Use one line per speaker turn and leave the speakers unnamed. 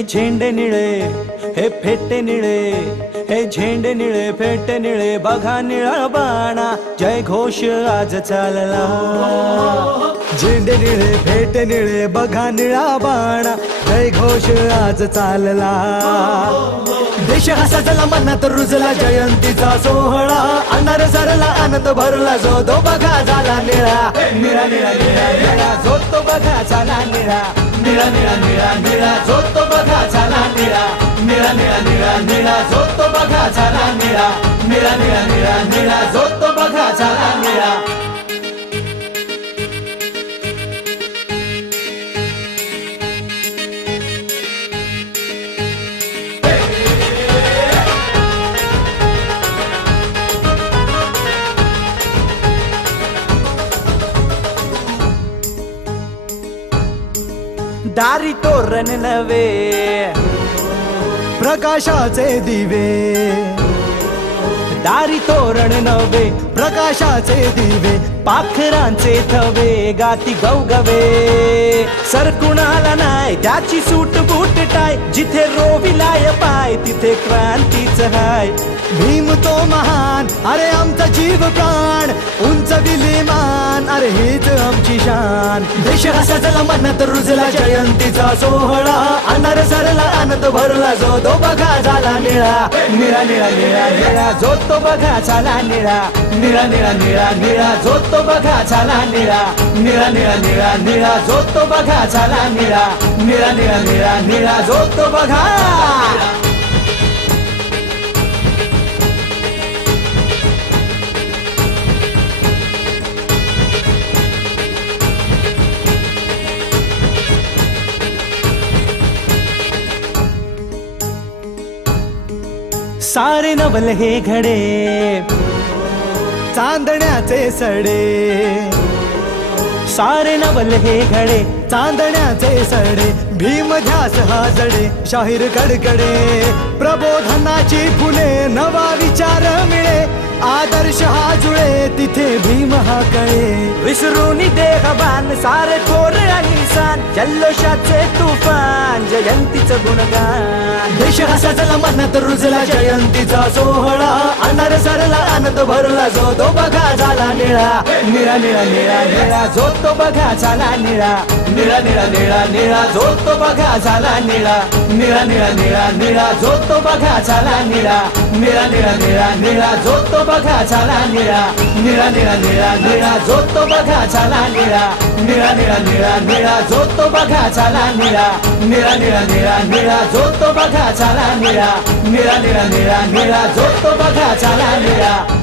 हे झेंडे निळे हे फेटे निळे हे झेंडे निळे फेटे निळे बघा निळा बाणा. जय घोष आज चालला. झेंडे निळे फेटे निळे बघा निळा बाणा. जय घोष आज चालला. देश हा सजला मनात रुजला जयंतीचा सोहळा. अनार सरला आनंद भरला जो तो बघा झाला निळा. निळा निळा निळा निळा जो तो बघा झाला निळा. निळा निळा निळा निळा जो तो बघा झाला निळा. निळा निळा निळा निळा जो तो बघा झाला निळा. निळा निळा निळा निळा जो तो बघा झाला निळा. दारी तोरण नवे प्रकाशाचे दिवे. दारी तोरण नवे प्रकाशाचे दिवे पाखरांचे थवे गाती गवगवे. सर कुणाला नाही त्याची सूट बूट टाय जिथे रोविलाय पाय तिथे क्रांतीच हाय. भीम तो महान अरे आमचा जीव प्राण उंच विलिमान अरे हेच आमची शान देश हा सजला मनात रुजला जयंतीचा सोहळा अनार सरला आनंद भरला जो तो बघा झाला निळा निळा निळा निळा निळा जो तो बघा झाला निळा निळा निळा निळा निळा जो तो बघा झाला निळा निळा निळा निळा निळा जो तो बघा झाला निळा निळा निळा निळा निळा जो तो बघा सारे नवल हे घडे चांदण्याचे सडे. सारे नवल हे घडे चांदण्याचे सडे. भीम ध्यास हा जडे शाहीर कडकडे प्रबोधनाची फुले नवा विचार मिळे. आदर्श हा जुळे तिथे भीम हा कळे. विसरून देहबान सारे थोर आणि सान जल्लोषाचे तुफान जयंतीचं गुणगान देश हा मनात रुजला जयंतीचा सोहळा अनार सरला आनंद भरला जो तो बघा झाला निळा निळा निळा निळा निळा जो तो बघा झाला निळा निळा निळा निळा निळा जो तो बघा झाला निळा निळा निळा निळा निळा जो तो बघा झाला निळा निळा निळा निळा निळा जो तो बघा झाला निळा निळा निळा निळा निळा जो तो बघा झाला निळा निळा निळा निळा निळा जो तो बघा झाला निळा निळा निळा निळा निळा जो तो बघा झाला निळा निळा निळा निळा निळा जो तो बघा झाला निळा.